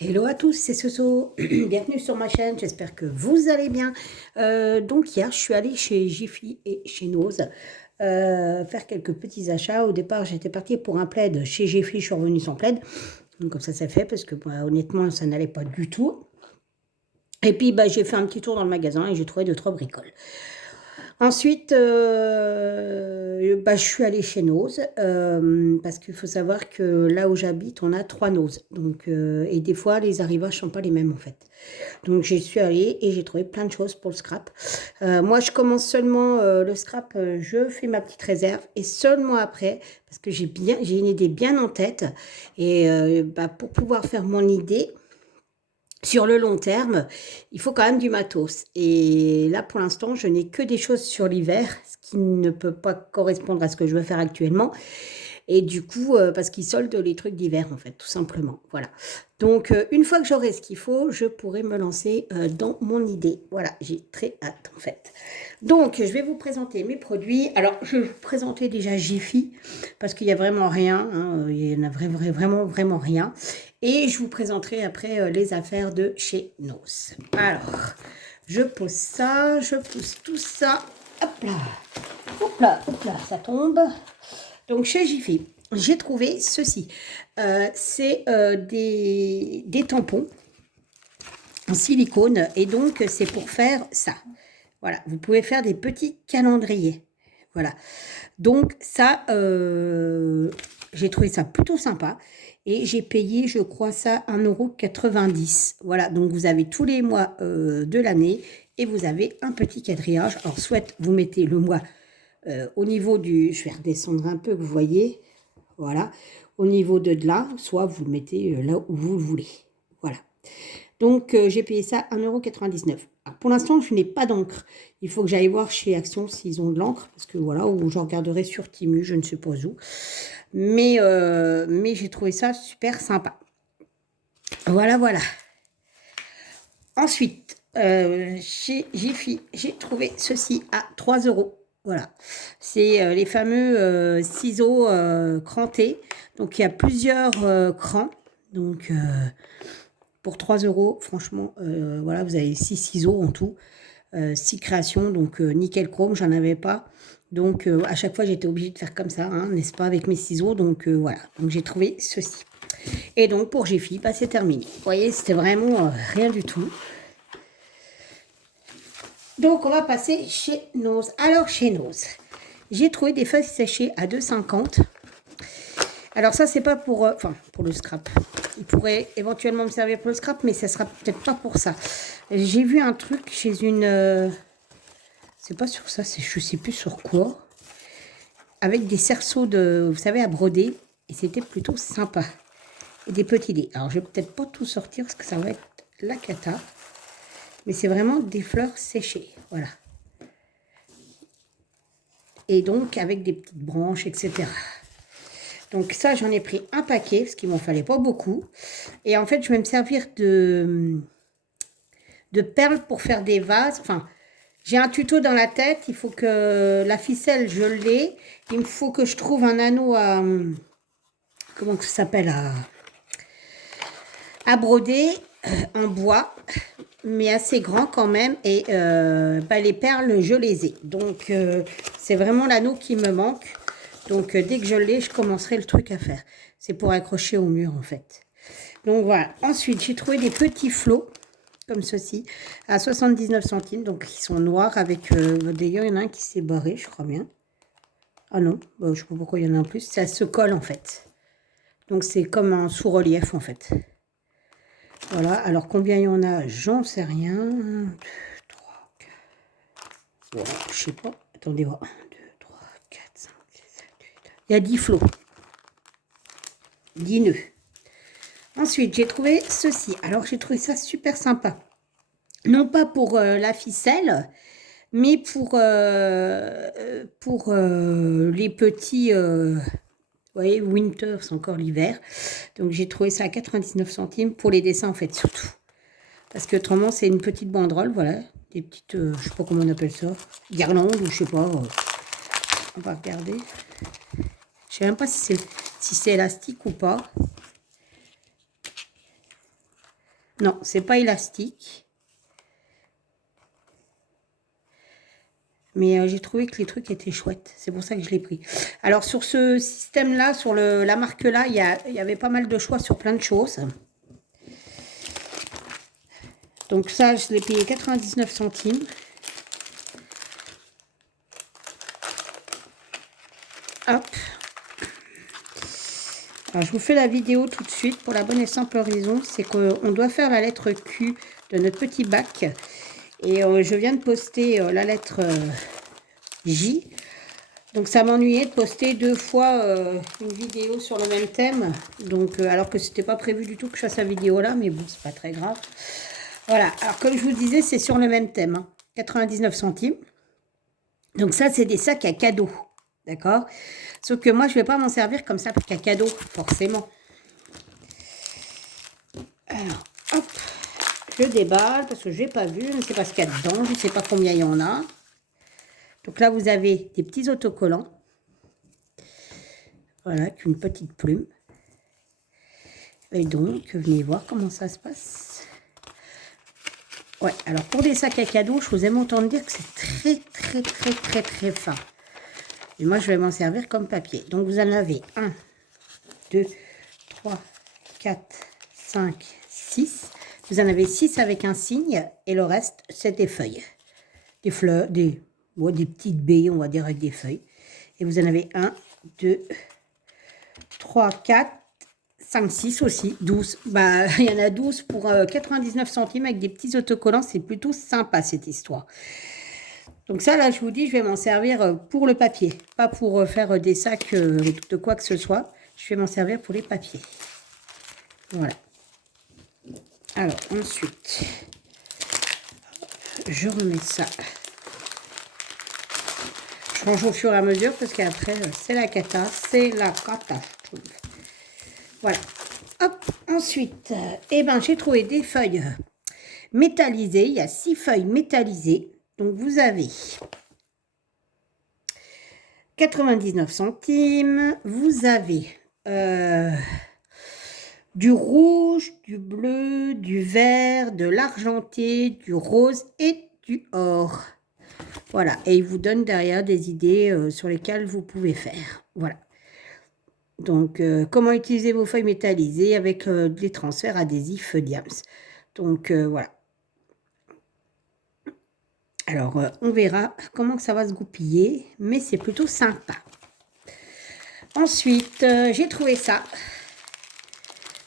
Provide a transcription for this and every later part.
Hello à tous, c'est Soso, bienvenue sur ma chaîne, j'espère que vous allez bien. Donc hier, je suis allée chez Jiffy et chez Nose faire quelques petits achats. Au départ, j'étais partie pour un plaid chez Jiffy, je suis revenue sans plaid. Donc comme ça, c'est fait parce que honnêtement, ça n'allait pas du tout. Et puis, j'ai fait un petit tour dans le magasin et j'ai trouvé 2-3 bricoles. Ensuite, je suis allée chez Nose parce qu'il faut savoir que là où j'habite, on a 3 Nose. Donc, et des fois, les arrivages ne sont pas les mêmes en fait. Donc, j'y suis allée et j'ai trouvé plein de choses pour le scrap. Moi, je commence seulement le scrap, je fais ma petite réserve et seulement après, parce que j'ai une idée bien en tête et pour pouvoir faire mon idée, sur le long terme, il faut quand même du matos. Et là, pour l'instant, je n'ai que des choses sur l'hiver, ce qui ne peut pas correspondre à ce que je veux faire actuellement. Et du coup, parce qu'ils soldent les trucs d'hiver, en fait, tout simplement. Voilà. Donc, une fois que j'aurai ce qu'il faut, je pourrai me lancer dans mon idée. Voilà, j'ai très hâte, en fait. Donc, je vais vous présenter mes produits. Alors, je vais vous présenter déjà Jiffy, parce qu'il n'y a vraiment rien. Hein, il y en a vraiment rien. Et je vous présenterai après les affaires de chez Nos. Alors, je pose ça, je pose tout ça. Hop là, ça tombe. Donc, chez Jiffy, j'ai trouvé ceci. C'est des tampons en silicone. Et donc, c'est pour faire ça. Voilà, vous pouvez faire des petits calendriers. Voilà. Donc, ça, j'ai trouvé ça plutôt sympa. Et j'ai payé, je crois, ça 1,90 €. Voilà, donc vous avez tous les mois de l'année et vous avez un petit quadrillage. Alors, soit vous mettez le mois au niveau du... Je vais redescendre un peu, vous voyez. Voilà, au niveau de là, soit vous le mettez là où vous le voulez. Voilà. Donc, j'ai payé ça 1,99 €. Alors, pour l'instant, je n'ai pas d'encre. Il faut que j'aille voir chez Action s'ils ont de l'encre. Parce que voilà, ou je regarderai sur Temu, je ne sais pas où. Mais j'ai trouvé ça super sympa. Voilà. Ensuite, chez Jiffy, j'ai trouvé ceci à 3 €. Voilà. C'est les fameux ciseaux crantés. Donc, il y a plusieurs crans. Donc, pour 3 €, franchement, voilà, vous avez 6 ciseaux en tout. 6 créations, donc nickel chrome, j'en avais pas. Donc, à chaque fois, j'étais obligée de faire comme ça, hein, n'est-ce pas, avec mes ciseaux. Donc, voilà. Donc, j'ai trouvé ceci. Et donc, pour Jiffy, c'est terminé. Vous voyez, c'était vraiment rien du tout. Donc, on va passer chez Nose. Alors, chez Nose, j'ai trouvé des feuilles séchées à 2,50 €. Alors, ça, c'est pas pour... pour le scrap. Il pourrait éventuellement me servir pour le scrap, mais ça sera peut-être pas pour ça. J'ai vu un truc chez une... c'est pas sur ça, je sais plus sur quoi. Avec des cerceaux de, vous savez, à broder. Et c'était plutôt sympa. Et des petits dés. Alors, je vais peut-être pas tout sortir parce que ça va être la cata. Mais c'est vraiment des fleurs séchées. Voilà. Et donc, avec des petites branches, etc. Donc, ça, j'en ai pris un paquet parce qu'il m'en fallait pas beaucoup. Et en fait, je vais me servir de perles pour faire des vases. Enfin, j'ai un tuto dans la tête. Il faut que la ficelle, je l'ai. Il me faut que je trouve un anneau à... comment ça s'appelle, à broder en bois, mais assez grand quand même. Et les perles, je les ai. Donc, c'est vraiment l'anneau qui me manque. Donc, dès que je l'ai, je commencerai le truc à faire. C'est pour accrocher au mur, en fait. Donc, voilà. Ensuite, j'ai trouvé des petits flots, comme ceci, à 79 centimes. Donc, ils sont noirs avec... d'ailleurs, il y en a un qui s'est barré, je crois bien. Ah non, je ne sais pas pourquoi il y en a un plus. Ça se colle, en fait. Donc, c'est comme un sous-relief, en fait. Voilà. Alors, combien il y en a? J'en sais rien. 1, 2, 3, 4... Bon, je sais pas. Attendez voir. 1, 2, 3, 4, 5, 6, 7, 8... Il y a 10 flots. 10 nœuds. Ensuite, j'ai trouvé ceci. Alors, j'ai trouvé ça super sympa. Non pas pour la ficelle, mais pour les petits... vous voyez, winter, c'est encore l'hiver. Donc, j'ai trouvé ça à 99 centimes pour les dessins, en fait, surtout. Parce que autrement, c'est une petite banderole, voilà. Des petites, je sais pas comment on appelle ça, guirlandes ou je sais pas. On va regarder. Je sais même pas si c'est élastique ou pas. Non, c'est pas élastique. Mais j'ai trouvé que les trucs étaient chouettes. C'est pour ça que je l'ai pris. Alors, sur ce système-là, sur la marque-là, il y avait pas mal de choix sur plein de choses. Donc ça, je l'ai payé 99 centimes. Hop. Alors, je vous fais la vidéo tout de suite pour la bonne et simple raison. C'est qu'on doit faire la lettre Q de notre petit bac. Et je viens de poster la lettre J. Donc ça m'ennuyait de poster 2 fois une vidéo sur le même thème. Donc alors que c'était pas prévu du tout que je fasse la vidéo là, mais bon, c'est pas très grave. Voilà, alors comme je vous disais, c'est sur le même thème, hein, 99 centimes. Donc ça, c'est des sacs à cadeau, d'accord? Sauf que moi, je vais pas m'en servir comme ça pour un cadeau, forcément. Alors, hop, je déballe parce que je n'ai pas vu, je ne sais pas ce qu'il y a dedans, je ne sais pas combien il y en a. Donc là, vous avez des petits autocollants. Voilà, avec une petite plume. Et donc, venez voir comment ça se passe. Ouais, alors pour des sacs à cadeau, je vous aime entendre dire que c'est très fin. Et moi, je vais m'en servir comme papier. Donc, vous en avez 1, 2, 3, 4, 5, 6. Vous en avez 6 avec un signe et le reste, c'est des feuilles. Des fleurs, des petites baies, on va dire, avec des feuilles. Et vous en avez 1, 2, 3, 4, 5, 6 aussi, 12. Bah, il y en a 12 pour 99 centimes avec des petits autocollants. C'est plutôt sympa cette histoire. Donc ça, là, je vous dis, je vais m'en servir pour le papier. Pas pour faire des sacs de quoi que ce soit. Je vais m'en servir pour les papiers. Voilà. Alors, ensuite, je remets ça. Je range au fur et à mesure parce qu'après, c'est la cata. C'est la cata, je trouve. Voilà. Hop, ensuite, eh ben, j'ai trouvé des feuilles métallisées. Il y a 6 feuilles métallisées. Donc, vous avez 99 centimes. Vous avez du rouge, du bleu, du vert, de l'argenté, du rose et du or. Voilà. Et il vous donne derrière des idées sur lesquelles vous pouvez faire. Voilà. Donc, comment utiliser vos feuilles métallisées avec des transferts adhésifs Diams. Donc, voilà. Alors, on verra comment ça va se goupiller, mais c'est plutôt sympa. Ensuite, j'ai trouvé ça.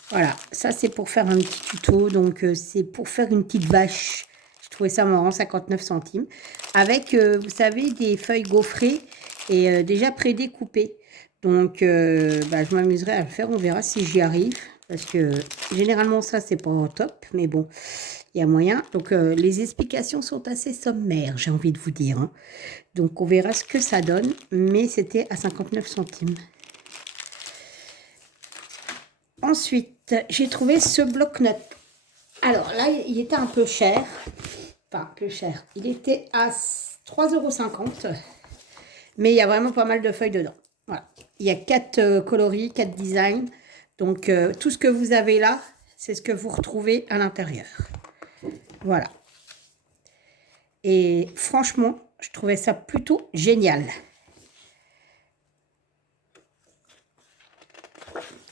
Voilà, ça c'est pour faire un petit tuto, donc c'est pour faire une petite vache. J'ai trouvé ça marrant, 59 centimes. Avec, vous savez, des feuilles gaufrées et déjà prédécoupées. Donc, bah, je m'amuserai à le faire, on verra si j'y arrive. Parce que généralement, ça, c'est pas top, mais bon, il y a moyen. Donc, les explications sont assez sommaires, j'ai envie de vous dire, hein. Donc, on verra ce que ça donne, mais c'était à 59 centimes. Ensuite, j'ai trouvé ce bloc-notes. Alors là, il était un peu cher. Enfin, peu cher. Il était à 3,50 €. Mais il y a vraiment pas mal de feuilles dedans. Voilà. Il y a 4 coloris, 4 designs. Donc, tout ce que vous avez là, c'est ce que vous retrouvez à l'intérieur. Voilà. Et franchement, je trouvais ça plutôt génial.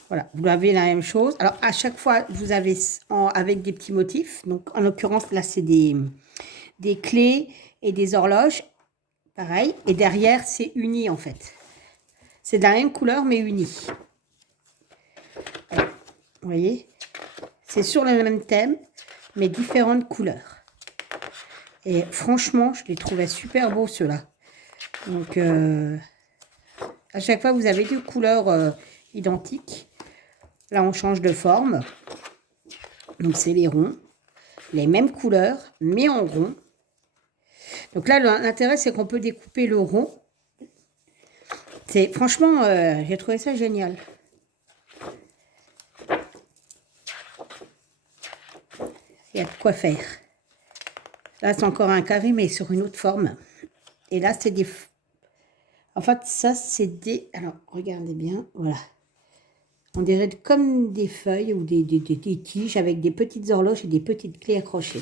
Voilà, vous avez la même chose. Alors, à chaque fois, vous avez avec des petits motifs. Donc, en l'occurrence, là, c'est des clés et des horloges. Pareil. Et derrière, c'est uni, en fait. C'est de la même couleur, mais uni. Vous voyez? C'est sur le même thème, mais différentes couleurs. Et franchement, je les trouvais super beaux, ceux-là. Donc, à chaque fois, vous avez 2 couleurs identiques. Là, on change de forme. Donc, c'est les ronds. Les mêmes couleurs, mais en rond. Donc là, l'intérêt, c'est qu'on peut découper le rond. Franchement, j'ai trouvé ça génial. Il y a de quoi faire. Là, c'est encore un carré, mais sur une autre forme. Et là, c'est des... En fait, ça, c'est des... Alors, regardez bien, voilà. On dirait comme des feuilles ou des tiges avec des petites horloges et des petites clés accrochées.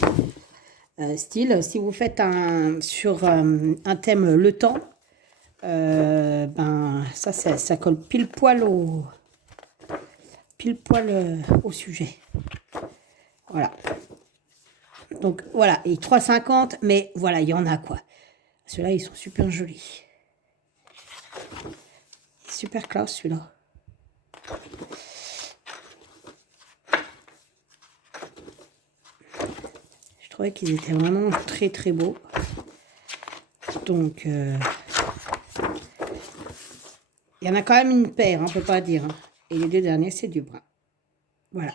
Style, si vous faites sur un thème le temps, ben ça colle pile poil au sujet. Voilà. Donc voilà, et 3,50, mais voilà, il y en a quoi. Ceux-là, ils sont super jolis. Super classe celui-là. Je trouvais qu'ils étaient vraiment très très beaux. Donc, il y en a quand même une paire, hein, on ne peut pas dire. Hein. Et les deux derniers, c'est du brun. Voilà.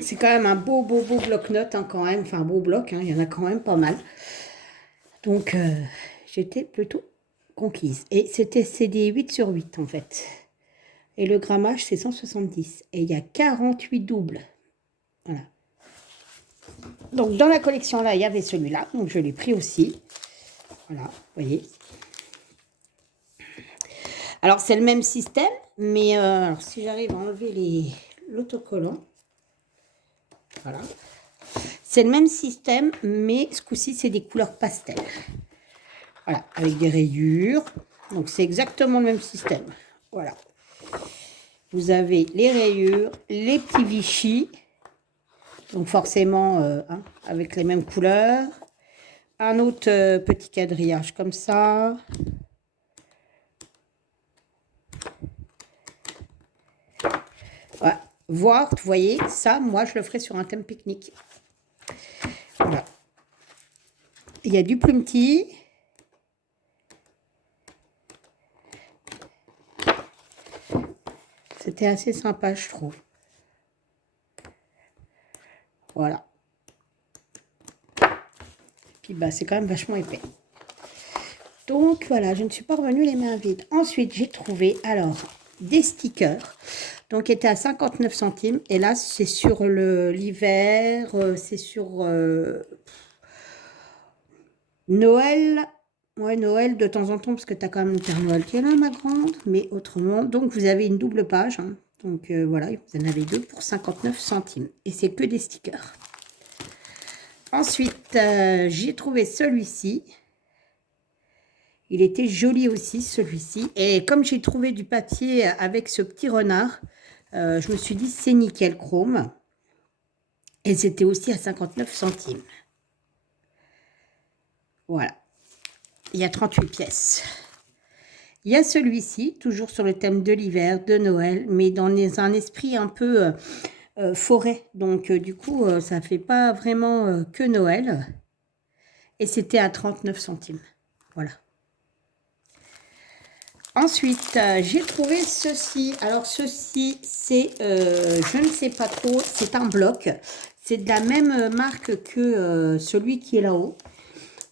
C'est quand même un beau bloc-notes, hein, quand même. Enfin, un beau bloc, hein, il y en a quand même pas mal. Donc, j'étais plutôt conquise. Et c'est des 8 sur 8, en fait. Et le grammage, c'est 170. Et il y a 48 doubles. Voilà. Donc, dans la collection, là, il y avait celui-là. Donc, je l'ai pris aussi. Voilà, vous voyez. Alors, c'est le même système. Mais alors, si j'arrive à enlever l'autocollant. Voilà. C'est le même système, mais ce coup-ci, c'est des couleurs pastel. Voilà, avec des rayures. Donc, c'est exactement le même système. Voilà. Vous avez les rayures, les petits Vichy. Donc, forcément, hein, avec les mêmes couleurs. Un autre petit quadrillage comme ça. Voilà. Voir, vous voyez, ça, moi, je le ferai sur un thème pique-nique. Voilà. Il y a du plumetis. C'était assez sympa, je trouve. Voilà. Puis, bah, c'est quand même vachement épais. Donc, voilà, je ne suis pas revenue les mains vides. Ensuite, j'ai trouvé, alors, des stickers. Donc, était à 59 centimes. Et là, c'est sur l'hiver. C'est sur Noël. Ouais, Noël de temps en temps, parce que tu as quand même le Père Noël qui est là, ma grande. Mais autrement, donc, vous avez une double page. Hein. Donc, voilà, vous en avez deux pour 59 centimes. Et c'est que des stickers. Ensuite, j'ai trouvé celui-ci. Il était joli aussi, celui-ci. Et comme j'ai trouvé du papier avec ce petit renard, je me suis dit, c'est nickel chrome. Et c'était aussi à 59 centimes. Voilà. Il y a 38 pièces. Il y a celui-ci, toujours sur le thème de l'hiver, de Noël, mais dans un esprit un peu forêt. Donc, du coup, ça ne fait pas vraiment que Noël. Et c'était à 39 centimes. Voilà. Ensuite, j'ai trouvé ceci. Alors, ceci, c'est, je ne sais pas trop, c'est un bloc. C'est de la même marque que celui qui est là-haut.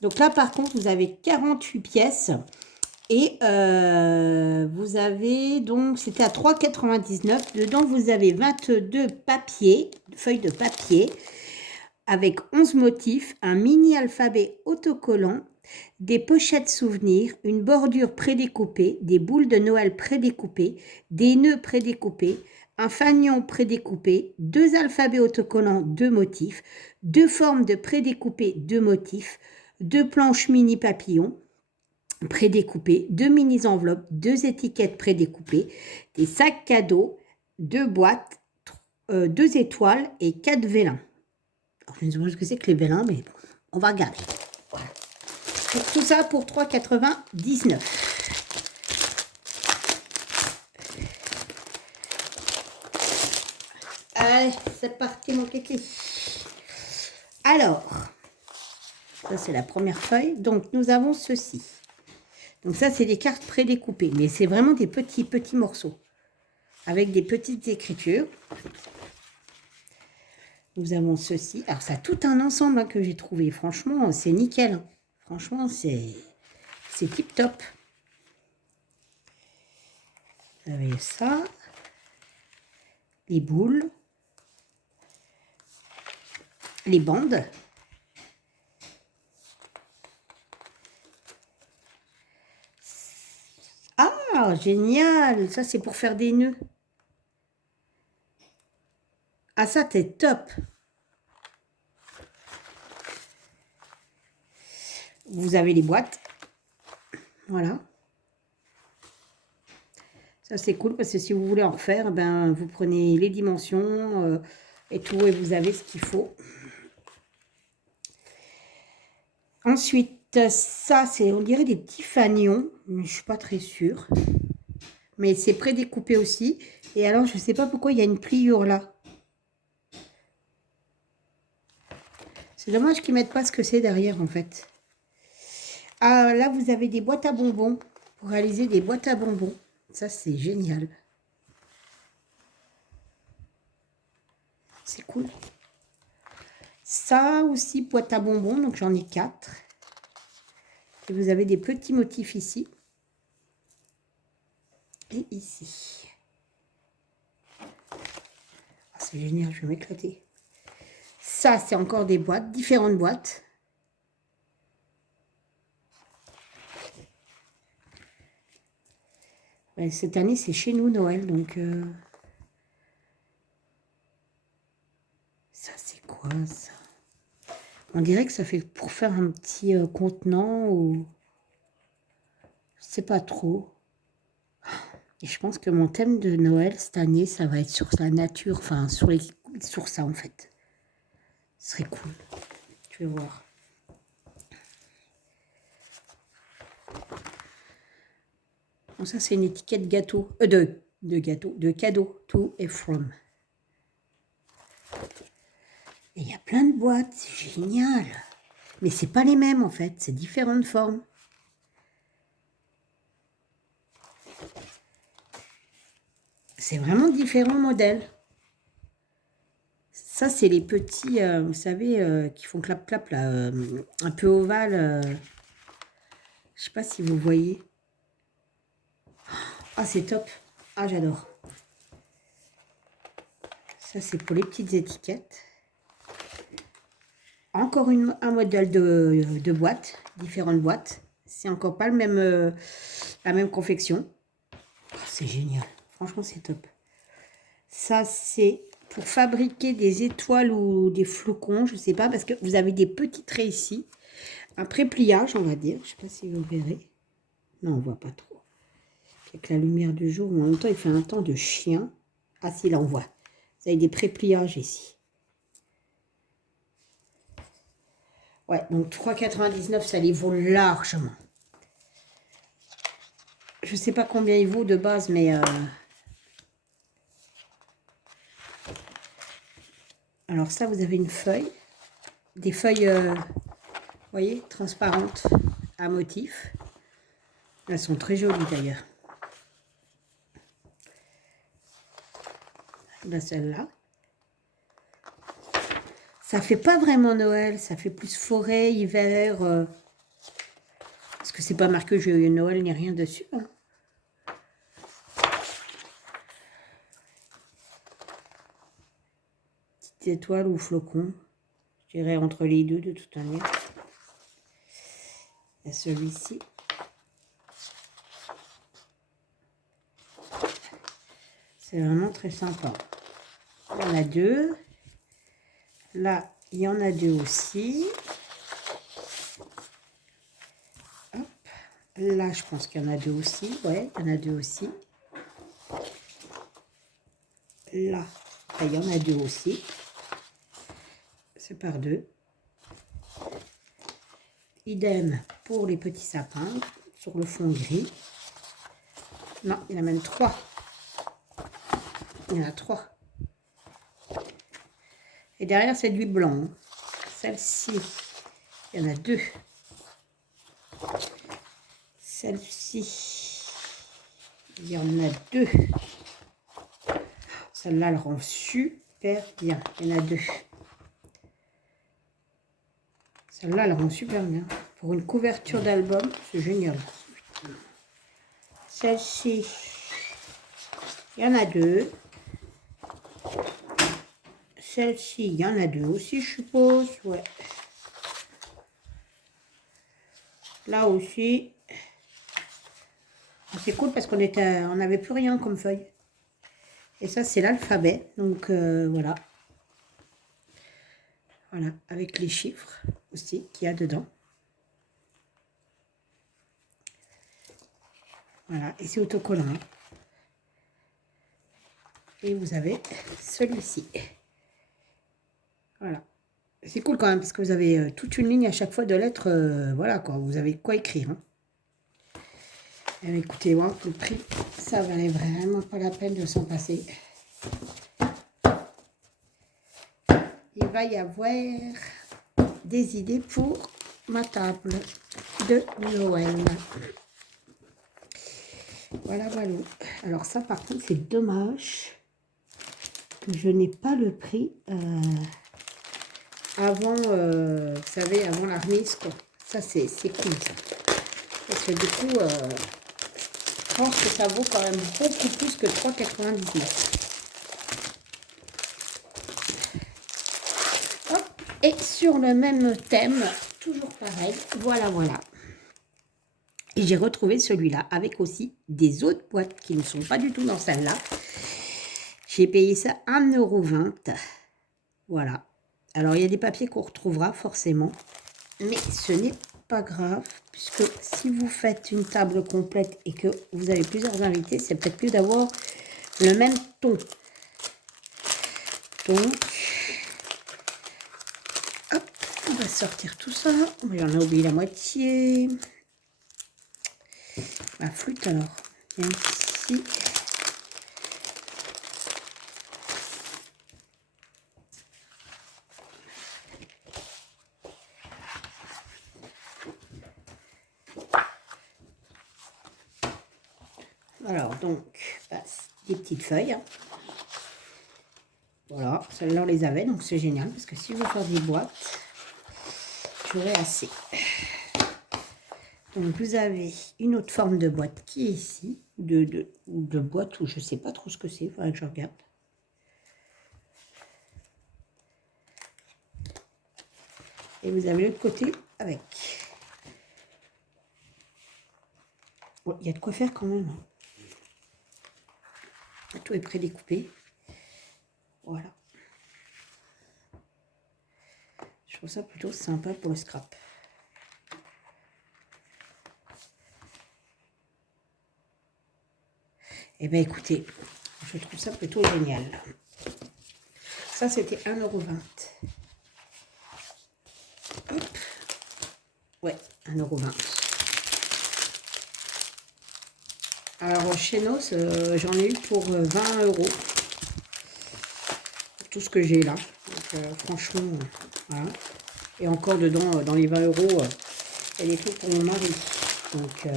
Donc là, par contre, vous avez 48 pièces. Et vous avez, donc, c'était à 3,99. Dedans, vous avez 22 papiers, feuilles de papier, avec 11 motifs, un mini alphabet autocollant, des pochettes souvenirs, une bordure prédécoupée, des boules de Noël prédécoupées, des nœuds prédécoupés, un fanion prédécoupé, deux alphabets autocollants, deux motifs, deux formes de prédécoupés, deux motifs, deux planches mini papillons prédécoupées, deux mini enveloppes, deux étiquettes prédécoupées, des sacs cadeaux, deux boîtes, deux étoiles et quatre vélins. Alors, je ne sais pas ce que c'est que les vélins, mais bon, on va regarder. Voilà. Tout ça pour 3,99. Allez, c'est parti mon kiki. Alors, ça c'est la première feuille. Donc nous avons ceci. Donc ça c'est des cartes prédécoupées, mais c'est vraiment des petits morceaux avec des petites écritures. Nous avons ceci. Alors ça a tout un ensemble hein, que j'ai trouvé. Franchement, c'est nickel. Hein. Franchement, c'est tip top. Vous avez ça. Les boules. Les bandes. Ah, Oh, génial! Ça, c'est pour faire des nœuds. Ah, ça, t'es top! Vous avez les boîtes. Voilà. Ça, c'est cool parce que si vous voulez en refaire, ben, vous prenez les dimensions et tout et vous avez ce qu'il faut. Ensuite, ça, c'est, on dirait des petits fanions. Mais je suis pas très sûre. Mais c'est prédécoupé aussi. Et alors, je sais pas pourquoi il y a une pliure là. C'est dommage qu'ils mettent pas ce que c'est derrière, en fait. Ah, là, vous avez des boîtes à bonbons. Pour réaliser des boîtes à bonbons. Ça, c'est génial. C'est cool. Ça aussi, boîte à bonbons. Donc, j'en ai 4. Et vous avez des petits motifs ici. Et ici. Ah, c'est génial, je vais m'éclater. Ça, c'est encore des boîtes, différentes boîtes. Ouais, cette année, c'est chez nous Noël, donc... Ça, c'est quoi, ça? On dirait que ça fait pour faire un petit contenant ou... Je sais pas trop. Et je pense que mon thème de Noël, cette année, ça va être sur la nature, enfin, sur ça, en fait. Ce serait cool. Je vais voir. Bon, ça, c'est une étiquette gâteau. De gâteau, de cadeau. To and from. Et il y a plein de boîtes. C'est génial. Mais c'est pas les mêmes, en fait. C'est différentes formes. C'est vraiment différents modèles. Ça, c'est les petits, vous savez, qui font clap-clap, là, un peu ovale. Je sais pas si vous voyez. Ah, c'est top. Ah, j'adore. Ça, c'est pour les petites étiquettes. Encore un modèle de boîte, différentes boîtes. C'est encore pas le même, la même confection. Oh, c'est génial. Franchement, c'est top. Ça, c'est pour fabriquer des étoiles ou des flocons, je sais pas, parce que vous avez des petits traits ici. Un pré-pliage, on va dire. Je sais pas si vous verrez. Non, on voit pas trop. Avec la lumière du jour, en même temps, il fait un temps de chien. Ah si, là, on voit. Vous avez des pré-pliages ici. Ouais, donc 3,99, ça les vaut largement. Je sais pas combien il vaut de base, mais... Alors ça, vous avez une feuille. Des feuilles, vous voyez, transparentes, à motif. Elles sont très jolies, d'ailleurs. Là, celle-là. Ça fait pas vraiment Noël, ça fait plus forêt, hiver. Parce que c'est pas marqué joyeux Noël ni rien dessus. Hein. Petite étoile ou flocon. Je dirais entre les deux de toute manière. Il y a celui-ci. C'est vraiment très sympa. Il y en a deux. Là, il y en a deux aussi. Hop. Là, je pense qu'il y en a deux aussi. Ouais, il y en a deux aussi. Là, il y en a deux aussi. C'est par deux. Idem pour les petits sapins sur le fond gris. Non, il y en a même trois. Il y en a trois. Et derrière, c'est du blanc. Celle-ci, il y en a deux. Celle-ci, il y en a deux. Celle-là, elle rend super bien. Il y en a deux. Celle-là, elle rend super bien. Pour une couverture d'album, c'est génial. Celle-ci, il y en a deux. Celle-ci, il y en a deux aussi, je suppose. Ouais. Là aussi. c'est cool parce on n'avait plus rien comme feuille. Et ça, c'est l'alphabet. Donc, voilà. Voilà, avec les chiffres aussi qu'il y a dedans. Voilà, et c'est autocollant. Hein. Et vous avez celui-ci. Voilà. C'est cool quand même parce que vous avez toute une ligne à chaque fois de lettres. Voilà quoi, vous avez quoi écrire. Hein. Et écoutez, moi, le prix, ça valait vraiment pas la peine de s'en passer. Il va y avoir des idées pour ma table de Noël. Voilà, voilà. Alors ça, par contre, c'est dommage que je n'ai pas le prix avant, vous savez, avant la remise, quoi. Ça, c'est cool, ça. Parce que du coup, je pense que ça vaut quand même beaucoup plus que 3,99. Et sur le même thème, toujours pareil, voilà, voilà. Et j'ai retrouvé celui-là avec aussi des autres boîtes qui ne sont pas du tout dans celle-là. J'ai payé ça 1,20 €. Voilà. Alors, il y a des papiers qu'on retrouvera forcément, mais ce n'est pas grave, puisque si vous faites une table complète et que vous avez plusieurs invités, c'est peut-être mieux d'avoir le même ton. Donc, hop, on va sortir tout ça. J'en ai oublié la moitié. La flûte, alors. Bien ici. Alors, donc, des petites feuilles. Hein. Voilà, celles-là, on les avait, donc c'est génial, parce que si je veux faire des boîtes, j'aurai assez. Donc, vous avez une autre forme de boîte qui est ici, de boîte où je ne sais pas trop ce que c'est, il faudrait que je regarde. Et vous avez l'autre côté avec. Bon, il y a de quoi faire quand même. Hein. Tout est prédécoupé. Voilà. Je trouve ça plutôt sympa pour le scrap. Eh bien, écoutez, je trouve ça plutôt génial. Ça, c'était 1,20 €. Hop. Ouais, 1,20 €. Alors, chez Nos, j'en ai eu pour 20 €. Tout ce que j'ai là. Donc, franchement, voilà. Et encore dedans, dans les 20 €, il y a des trucs pour mon mari. Donc,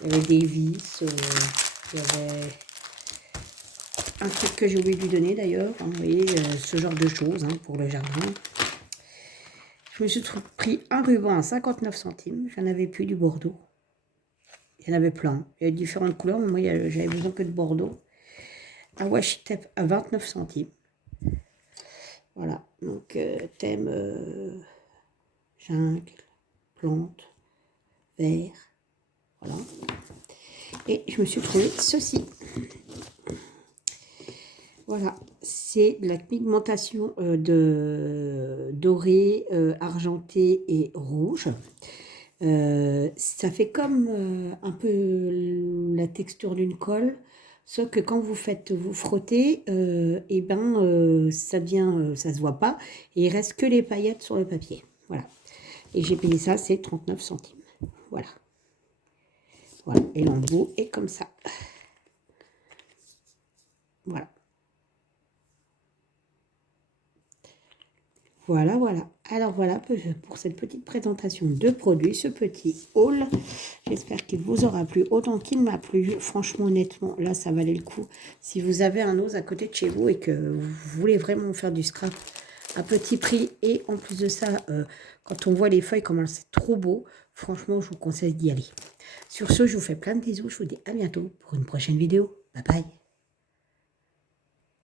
il y avait des vis, il y avait un truc que j'ai oublié de lui donner d'ailleurs. Vous voyez, ce genre de choses hein, pour le jardin. Je me suis pris un ruban à 59 centimes. J'en avais plus du Bordeaux. Il y en avait plein. Il y avait différentes couleurs, mais moi j'avais besoin que de Bordeaux. Un washi tape à 29 centimes. Voilà, donc thème jungle, plante, vert, voilà. Et je me suis trouvé ceci. Voilà, c'est de la pigmentation dorée, argentée et rouge. Ça fait comme un peu la texture d'une colle, sauf que quand vous frottez, et ben ça se voit pas et il reste que les paillettes sur le papier. Voilà. Et j'ai payé ça, c'est 39 centimes. Voilà. Voilà. Et l'embout est comme ça. Voilà. Voilà, voilà. Alors voilà pour cette petite présentation de produits, ce petit haul. J'espère qu'il vous aura plu autant qu'il m'a plu. Franchement, honnêtement, là, ça valait le coup. Si vous avez un ose à côté de chez vous et que vous voulez vraiment faire du scrap à petit prix, et en plus de ça, quand on voit les feuilles, comment c'est trop beau, franchement, je vous conseille d'y aller. Sur ce, je vous fais plein de bisous. Je vous dis à bientôt pour une prochaine vidéo. Bye bye.